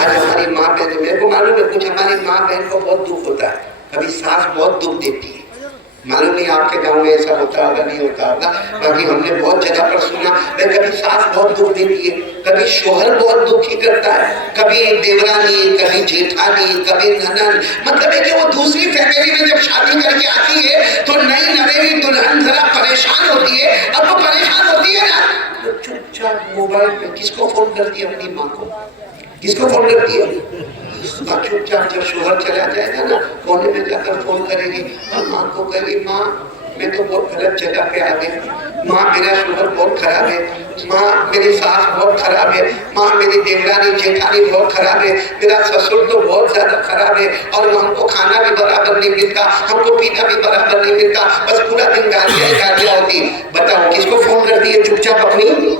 آج ہماری ماں بہن، میرے کو معلوم ہے کچھ ہماری ماں بہن کو بہت دکھ ہوتا ہے، کبھی ساس بہت دکھ دیتی ہے، معلوم نہیں آپ کے گاؤں میں ایسا ہوتا ہوگا نہیں ہوتا ہوگا، باقی ہم نے بہت جگہ پر سنا ہے کبھی ساس بہت دکھ دیتی ہے، کبھی شوہر بہت دکھی کرتا ہے، کبھی دیورانی، کبھی جیٹھانی، کبھی ننن، مطلب ہے کہ وہ دوسری فیملی میں جب شادی کر کے آتی ہے تو نئی نویلی دلہن ذرا پریشان ہوتی ہے، اب وہ پریشان ہوتی ہے نا تو چپ چاپ موبائل پہ کس کو فون کرتی ہے؟ اپنی ماں کو، کس کو فون کرتی ہے؟ چپ چاپ جب شوہر چلا جائے گا نا کونے میں جا کر فون کرے گی اور ماں کو کہے گی ماں میں تو بہت غلط جگہ پہ آ گئی، ماں میرا شوہر بہت خراب ہے، ماں میری ساس بہت خراب ہے، ماں میری دیورانی جیٹھانی بہت خراب ہے، میرا سسر تو بہت زیادہ خراب ہے، اور ہم کو کھانا بھی برابر نہیں ملتا، ہم کو پینا بھی برابر نہیں ملتا، بس پورا دن گالیاں ہی گالیاں ہوتی۔ بتاؤ کس کو فون کرتی ہے چپ چاپ؟ اپنی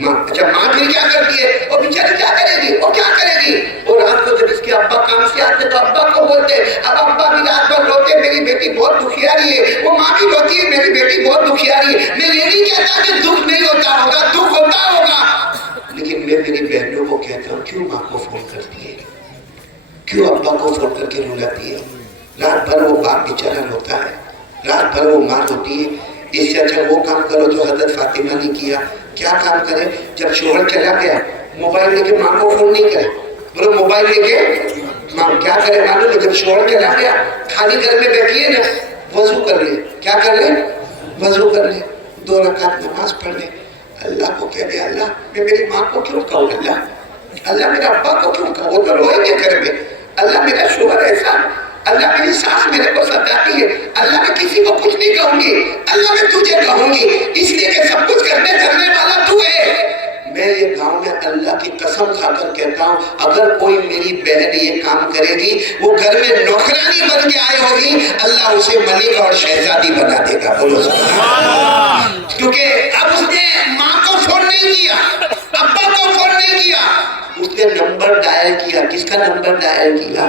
ماں۔ اچھا ماں پھر کیا کرتی ہے؟ وہ بیچاری کیا کرے گی؟ وہ کیا کرے گی؟ وہ رات کو جب اس کے ابا کام سے آتے تو ابا کو بولتے، اب ابا بھی رات بھر روتے میری بیٹی بہت دکھیاری ہے، وہ ماں بھی روتی ہے میری بیٹی بہت دکھیاری ہے۔ میں یہ نہیں کہتا کہ دکھ نہیں ہوتا ہوگا، دکھ ہوتا ہوگا، لیکن میں میری بہنوں کو کہتا ہوں کیوں ماں کو فون کرتی ہے، کیوں ابا کو فون کر کے رلاتی ہے؟ رات بھر وہ باپ بیچارہ روتا ہے، رات بھر وہ ماں روتی ہے، اس سے اچھا وہ کام کرو جو حضرت فاطمہ نے کیا۔ کیا کام کرے؟ جب شوہر چلا گیا موبائل لے کے ماں کو فون نہیں کرے، بولو موبائل لے کے ماں کیا کرے معلوم ہے؟ جب شوہر چلا گیا خالی گھر میں بیٹھی ہے نا، وضو کر لے، کیا کر لے؟ وضو کر لے، 2 رکعت نماز پڑھ لے، اللہ کو کہہ دے اللہ میں میری ماں کو کیوں کہوں، اللہ میرا ابا کو کیوں کہوں، وہ تو روئیں گے گھر میں، اللہ میرا شوہر ایسا، اللہ میری ساس میرے کو ستاتی ہے، اللہ میں کسی کو کچھ نہیں کہوں گی، اللہ میں تجھے کہوں گی، اس لیے کہ سب کچھ کرنے والا تو ہے۔ میں یہ گاؤں میں اللہ کی قسم کھا کر کہتا ہوں اگر کوئی میری بہن یہ کام کرے گی وہ گھر میں نوکرانی بن کے آئے ہوگی، اللہ اسے ملک اور شہزادی بنا دے گا، بولو سبحان اللہ۔ کیونکہ اب اس نے ماں کو فون نہیں کیا، ابا کو فون نہیں کیا، اس نے نمبر ڈائل کیا، کس کا نمبر ڈائل کیا؟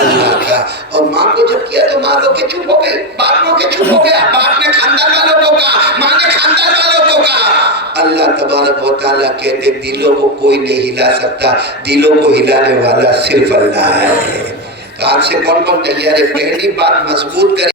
اللہ کا۔ اور ماں کو جب کیا تو ماں رو کے چپ ہو گئی، باپ رو کے چپ ہو گیا، باپ نے خاندان والوں کو کہا، ماں نے خاندان والوں کو کہا۔ اللہ تبارک و تعالیٰ کہتے دلوں کو کوئی نہیں ہلا سکتا، دلوں کو ہلانے والا صرف اللہ ہے۔ تو آپ سے کون کون تیار ہے؟ پہلی بات مضبوط کریں۔